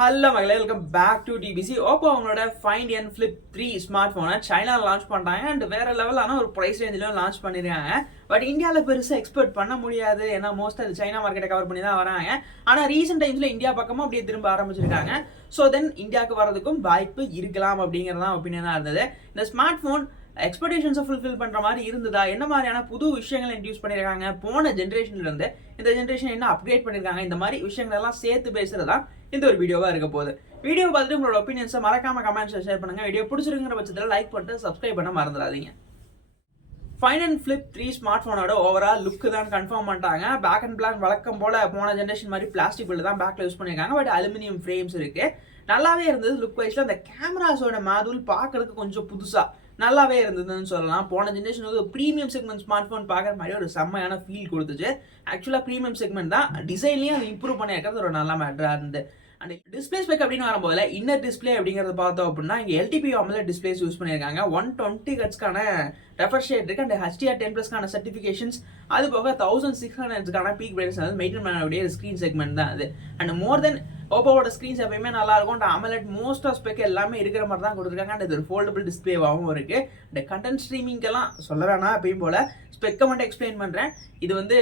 Hello, welcome back to TBC. OPPO அவங்களோட Find N Flip 3 smart போனை சைனாவில் launch பண்ணுறாங்க அண்ட் வேற லெவலான ஒரு ப்ரைஸ் ரேஞ்சிலும் லான்ச் பண்ணியிருக்காங்க. பட் இந்தியாவில் பெருசாக எக்ஸ்பெக்ட் பண்ண முடியாது, ஏன்னா மோஸ்ட்டாக அது சைனா மார்க்கெட்டை கவர் பண்ணி தான் வராங்க. ஆனால் ரீசெண்ட் டைம்ஸில் இந்தியா பக்கமும் அப்படியே திரும்ப ஆரம்பிச்சிருக்காங்க. ஸோ தென் இந்தியாவுக்கு வரதுக்கும் வாய்ப்பு இருக்கலாம் அப்படிங்கிறதான் ஒப்பீனியனாக இருந்தது. இந்த ஸ்மார்ட் ஃபோன் எக்ஸ்பெக்டேஷன்ஸை ஃபுல்ஃபில் பண்ணுற மாதிரி இருந்ததா, என்ன மாதிரியான புது விஷயங்களை இன்ட்யூஸ் பண்ணியிருக்காங்க, போன ஜென்ரேஷன்லேருந்து இந்த ஜென்ரேஷன் என்ன அப்கிரேட் பண்ணியிருக்காங்க, இந்த மாதிரி விஷயங்கள் எல்லாம் சேர்த்து பேசுகிறதா இந்த ஒரு வீடியோவாக இருக்க போகுது. வீடியோ பார்த்துட்டு உங்களோட ஒப்பீனியன்ஸை மறக்காம கமெண்ட்ஸில் ஷேர் பண்ணுங்கள். வீடியோ பிடிச்சிருக்கிற பட்சத்தில் லைக் பண்ணிட்டு சப்ஸ்கிரைப் பண்ண மறந்துடாதீங்க. Find N Flip 3 ஸ்மார்ட் ஃபோனோட ஓவரால் லுக்கு தான் கன்ஃபார்ம் பண்ணிட்டாங்க. பேக் அண்ட் பிளாக் வழக்கம் போல் போன ஜென்ரேஷன் மாதிரி பிளாஸ்டிக் பில் தான் பேக்கில் யூஸ் பண்ணியிருக்காங்க. பட் அலுமினியம் ஃப்ரேம்ஸ் இருக்குது, நல்லாவே இருந்தது. லுக் வைஸில் அந்த கேமராஸோட மாடல் பார்க்கறதுக்கு கொஞ்சம் புதுசாக நல்லாவே இருந்ததுன்னு சொல்லலாம். போன ஜென்ரேஷன் வந்து ப்ரீமியம் செக்மெண்ட் ஸ்மார்ட் ஃபோன் பார்க்குற மாதிரி ஒரு செம்மையான ஃபீல் கொடுத்துச்சு. ஆக்சுவலாக ப்ரீமியம் செக்மெண்ட் தான், டிசைன்லேயும் அது இம்ப்ரூவ் பண்ணியிருக்கிறது ஒரு நல்ல மேட்டராக இருந்தது. அண்ட் டிஸ்பிளே ஸ்பெக் அப்படின்னு வரும்போது இன்னர் டிஸ்பிளே அப்படிங்கிறத பார்த்தோம் அப்படின்னா இங்கே LTP AMOLED டிஸ்பிளேஸ் யூஸ் பண்ணியிருக்காங்க. 120 ஹெர்ட்ஸ்க்கான ரெஃப்ரெஷ் ரேட் இருக்குது அண்ட் HDR10+க்கான சர்டிஃபிகேஷன்ஸ், அது போக 1600 ஹெர்ட்ஸ்க்கான பீக் பிரைட்னஸ் மெயின்டைன் பண்ணக்கூடிய ஸ்க்ரீன் செக்மெண்ட் தான் அது. அண்ட் மோர் தென் ஓப்போவோட ஸ்க்ரீன்ஸ் எப்பயுமே நல்லா இருக்கும். And AMOLED most of spec எல்லாமே இருக்கிற மாதிரி தான் கொடுத்துருக்காங்க. அண்ட் இது ஒரு ஃபோல்டபிள் டிஸ்பிளேவாகவும் இருக்குது. அண்ட் கண்டென்ட் ஸ்ட்ரீமிங்கெல்லாம் சொல்ல வேணாம், எப்பயும் போல் ஸ்பெக்கை மட்டும் எக்ஸ்பிளைன் பண்ணுறேன். இது வந்து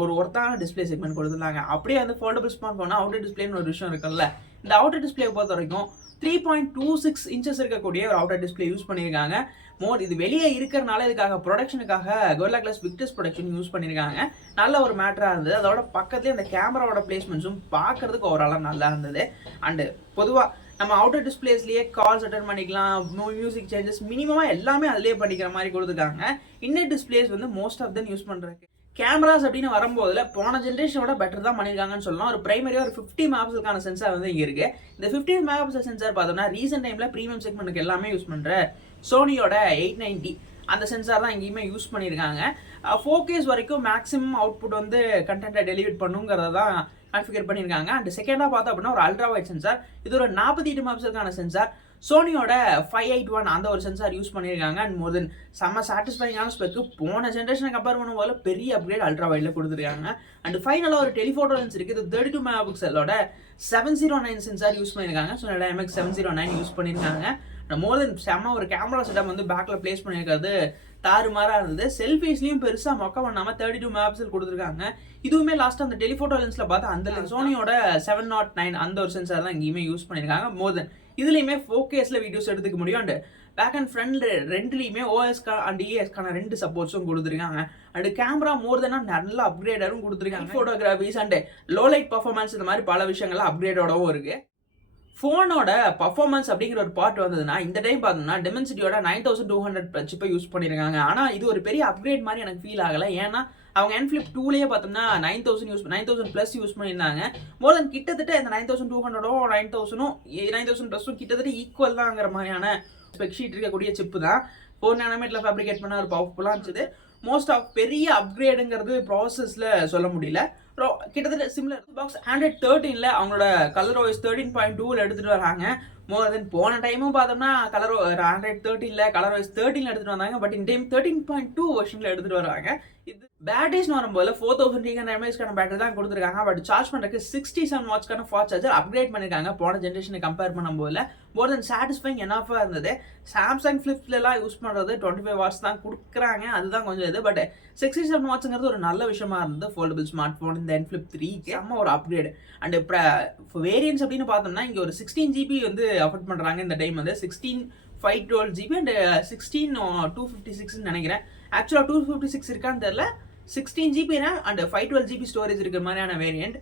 ஒரு ஒருத்தான டிஸ்பிளே செக்மெண்ட் கொடுத்துருந்தாங்க. அப்படியே வந்து ஃபோல்டபிள் ஸ்மார்ட் ஃபோனா அவுட்டர் டிஸ்பிளேன்னு ஒரு விஷயம் இருக்குல்ல, இந்த அவுட்டர் டிஸ்பிளே பொறுத்த வரைக்கும் 3.26 இன்ச்சஸ் இருக்கக்கூடிய ஒரு அவுட்டர் டிஸ்பிளே யூஸ் பண்ணியிருக்காங்க. இது வெளியே இருக்கிறனால இதுக்காக ப்ரொடக்ஷனுக்காக Gorilla Glass Victus production use பண்ணியிருக்காங்க. நல்ல ஒரு மேட்டராக இருந்தது. அதோட பக்கத்துலேயே அந்த கேமராவோட பிளேஸ்மெண்ட்ஸும் பார்க்கறதுக்கு ஓவராலாக நல்லா இருந்தது. அண்டு பொதுவாக நம்ம அவுட்டர் டிஸ்பிளேஸ்லேயே கால்ஸ் அட்டன் பண்ணிக்கலாம், மியூசிக் சேஞ்சஸ் மினிமமாக எல்லாமே அதிலே பண்ணிக்கிற மாதிரி கொடுத்துருக்காங்க. இன்னர் டிஸ்பிளேஸ் வந்து மோஸ்ட் ஆஃப் தென் யூஸ் பண்ணுறாங்க. கேமராஸ் அப்படின்னு வரும்போதுல போன ஜென்ரேஷனோட பெட்டர் தான் பண்ணியிருக்காங்கன்னு சொல்லலாம். ஒரு பிரைமரியாக ஒரு 50 மெகாபிக்சலுக்கான சென்சார் வந்து இங்கே இருக்குது. இந்த 50 மெகாபிக்சல் சென்சார் பார்த்தோம்னா ரீசெண்ட் டைமில் ப்ரீமியம் செக்மெண்ட்டுக்கு எல்லாமே யூஸ் பண்ணுற சோனியோட 890 அந்த சென்சார் தான் இங்கேயுமே யூஸ் பண்ணியிருக்காங்க. 4K வரைக்கும் மேக்ஸிமம் அவுட்புட் வந்து கண்டென்ட்டை டெலிவரி பண்ணுங்கிறத தான் கான்ஃபிகர் பண்ணியிருக்காங்க. அண்ட் செகண்டாக பார்த்தோம் அப்படின்னா ஒரு அல்ட்ரா வைட் சென்சார், இது ஒரு 48 மெகாபிக்சலுக்கான சென்சார். சோனியோட 581 அந்த ஒரு சென்சார் யூஸ் பண்ணியிருக்காங்க. அண்ட் மோர் தென் செம்ம சாட்டிஸ்ஃபைங்கான ஸ்பெக்கு போன ஜென்ரேஷனை கம்பேர் பண்ணும்போது பெரிய அப்கிரேட் அல்ட்ரா வைடில் கொடுத்துருக்காங்க. அண்ட் ஃபைனலாக ஒரு டெலிஃபோட்டோ லென்ஸ் இருக்குது. இது 32 மெகாபிக்சலோட 709 சென்சார் யூஸ் பண்ணியிருக்காங்க. சோனியோட MX709 யூஸ் பண்ணியிருக்காங்க. மோர் தென் செம்ம ஒரு கேமரா செட்டப் வந்து பேக்கில் பிளேஸ் பண்ணியிருக்கிறது தாறுமாறாக இருந்தது. செல்ஃபீஸ்லையும் பெருசாக மொக்க பண்ணாமல் 32 மெகாபிக்சல் கொடுத்துருக்காங்க. இதுவுமே லாஸ்ட்டாக அந்த டெலிஃபோட்டோ லென்ஸில் பார்த்தா அந்த சோனியோட 709 அந்த ஒரு சென்சார் தான் இங்கேயுமே யூஸ் பண்ணியிருக்காங்க. மோர் தென் இதுலேயுமே 4Kஸில் வீடியோஸ் எடுத்துக்க முடியும். அண்ட் பேக் அண்ட் ஃப்ரண்ட் ரெண்டுலேயுமே OS அண்ட் ESக்கான 2 சப்போர்ட்ஸும் கொடுத்துருக்காங்க. அண்ட் கேமரா மோர் தென்னா நல்ல அப்கிரேடரும் கொடுத்துருக்காங்க. ஃபோட்டோகிராஃபிஸ் அண்ட் லோ லைட் பர்ஃபார்மன்ஸ் இந்த மாதிரி பல விஷயங்கள்லாம் அப்கிரேடோடவும் இருக்குது. ஃபோனோட பர்ஃபார்மன்ஸ் அப்படிங்கிற ஒரு பார்ட் வந்ததுன்னா இந்த டைம் பார்த்தோம்னா டெமென்சிட்டியோட 9200 சிப்பை யூஸ் பண்ணியிருக்காங்க. ஆனால் இது ஒரு பெரிய அப்கிரேட் மாதிரி எனக்கு ஃபீல் ஆகலை. ஏன்னா அவங்க N Flip 2லேயே பார்த்தோம்னா 9000+ யூஸ் பண்ணியிருந்தாங்க. மோர் தென் கிட்டத்தட்ட இந்த 9200 9000+ கிட்டத்தட்ட ஈக்குவல் தாங்கிற மாதிரியான ஸ்பெக் ஷீட் இருக்கக்கூடிய சிப்பு தான் 4 nanometerல ஃபேப்ரிகேட் பண்ண ஒரு பவர்ஃபுல்லாக இருந்துச்சு. மோஸ்ட் ஆஃப் பெரிய அப்கிரேடுங்கிறது ப்ராசஸில் சொல்ல முடியல. கிட்டத்தட்ட சிமிலர் பாக்ஸ் Android 13ல அவங்களோட ColorOS 13.2ல எடுத்துகிட்டு வராங்க. மோர் தென் போன டைமும் பார்த்தோம்னா Android 13ல ColorOS 13ல எடுத்துகிட்டு வந்தாங்க. பட் இந்த டைம் 13.2 வெர்ஷனில் எடுத்துகிட்டு வராங்க. இது பேட்டரிஸ்னு வரும்போது 4300 mAhக்கான பேட்டரி தான் கொடுத்துருக்காங்க. பட் சார்ஜ் பண்ணுறதுக்கு 67 வாட்ஸ்க்கான ஃபாஸ்ட் சார்ஜர் அப்கிரேட் பண்ணியிருக்காங்க. போன ஜென்ரேஷனை கம்பேர் பண்ணும்போது மோர் தென் சாட்டிஸ்ஃபைங் எனாஃபாக இருந்தது. சாம்சங் ஃப்ளிப்ஸ்லாம் யூஸ் பண்ணுறது 25 வாட்ஸ் தான் கொடுக்குறாங்க, அதுதான் கொஞ்சம் இது. பட் 67 வாட்ஸுங்கிறது ஒரு நல்ல விஷயமா இருந்தது. ஃபோல்டபிள் ஸ்மார்ட் ஃபோன் இந்த N Flip 3க்கு செம்ம ஒரு அப்கிரேட். அண்ட் வேரியன்ஸ் அப்படின்னு பார்த்தோம்னா இங்கே ஒரு 16 GB வந்து அஃபோர்ட் பண்ணுறாங்க. இந்த டைம் வந்து 16 512 GB அண்ட் 16 256 நினைக்கிறேன். ஆக்சுவலாக 256 இருக்கான்னு தெரியல. 16 GB RAM and 512 GB storage இருக்கிற மாதிரியான வேரியன்ட்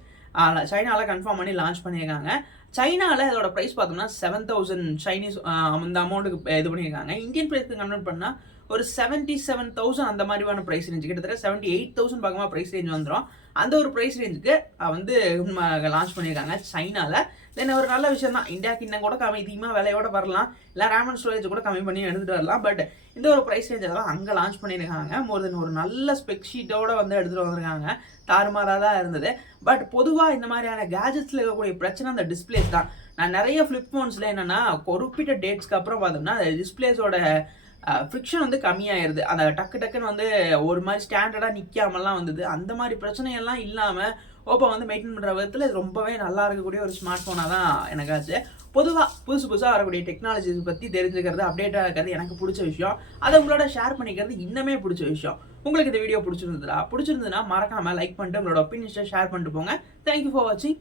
சைனாவில் கன்ஃபார்ம் பண்ணி லான்ச் பண்ணியிருக்காங்க. சைனாவில் இதோட ப்ரைஸ் பார்த்தோம்னா 7000 சைனீஸ் அந்த அமௌண்ட்டுக்கு இது பண்ணியிருக்காங்க. இந்தியன் ப்ரைஸ்க்கு கன்வெர்ட் பண்ணால் ஒரு 77,000 அந்த மாதிரியான ப்ரைஸ் ரேஞ்சு, கிட்டத்தட்ட 78,000 பக்கமாக ப்ரைஸ் ரேஞ்ச் வந்துடும். அந்த ஒரு ப்ரைஸ் ரேஞ்சுக்கு வந்து லான்ச் பண்ணியிருக்காங்க சைனாவில். தென் ஒரு நல்ல விஷயம் தான். இந்தியாவுக்கு இன்னும் கூட கம்மி அதிகமாக விலையோட வரலாம், இல்லை ரேம் அண்ட் ஸ்டோரேஜ் கூட கம்மி பண்ணி எடுத்துகிட்டு வரலாம். பட் இந்த ஒரு ப்ரைஸ் ரேஞ்சில் தான் அங்கே லான்ச் பண்ணியிருக்காங்க. மோர் தென் ஒரு நல்ல ஸ்பெக் ஷீட்டோடு வந்து எடுத்துகிட்டு வந்திருக்காங்க. தாறுமாறாக தான் இருந்தது. பட் பொதுவாக இந்த மாதிரியான கேஜெட்ஸில் இருக்கக்கூடிய பிரச்சனை அந்த டிஸ்பிளேஸ் தான். நான் நிறைய ஃப்ளிப் ஃபோன்ஸில் என்னென்னா குறிப்பிட்ட டேட்ஸ்க்கு அப்புறம் பார்த்தோம்னா டிஸ்பிளேஸோட ஃப்ரிக்ஷன் வந்து கம்மியாயிருது. அந்த டக்குன்னு வந்து ஒரு மாதிரி ஸ்டாண்டர்டாக நிற்காமலாம் வந்தது. அந்த மாதிரி பிரச்சனையெல்லாம் இல்லாமல் ஓப்போ வந்து மெயின்டைன் பண்ணுற விதத்தில் இது ரொம்பவே நல்லா இருக்கக்கூடிய ஒரு ஸ்மார்ட் ஃபோனாக தான் எனக்கு ஆச்சு. பொதுவாக புதுசாக வரக்கூடிய டெக்னாலஜிஸ் பற்றி தெரிஞ்சுக்கிறது, அப்டேட்டாக இருக்கிறது எனக்கு பிடிச்ச விஷயம். அதை உங்களோட ஷேர் பண்ணிக்கிறது இன்னமே பிடிச்ச விஷயம். உங்களுக்கு இந்த வீடியோ பிடிச்சிருந்ததுன்னா மறக்காமல் லைக் பண்ணிட்டு உங்களோட ஒப்பீனியன்ஸை ஷேர் பண்ணிட்டு போங்க. தேங்க்யூ ஃபார் வாட்சிங்.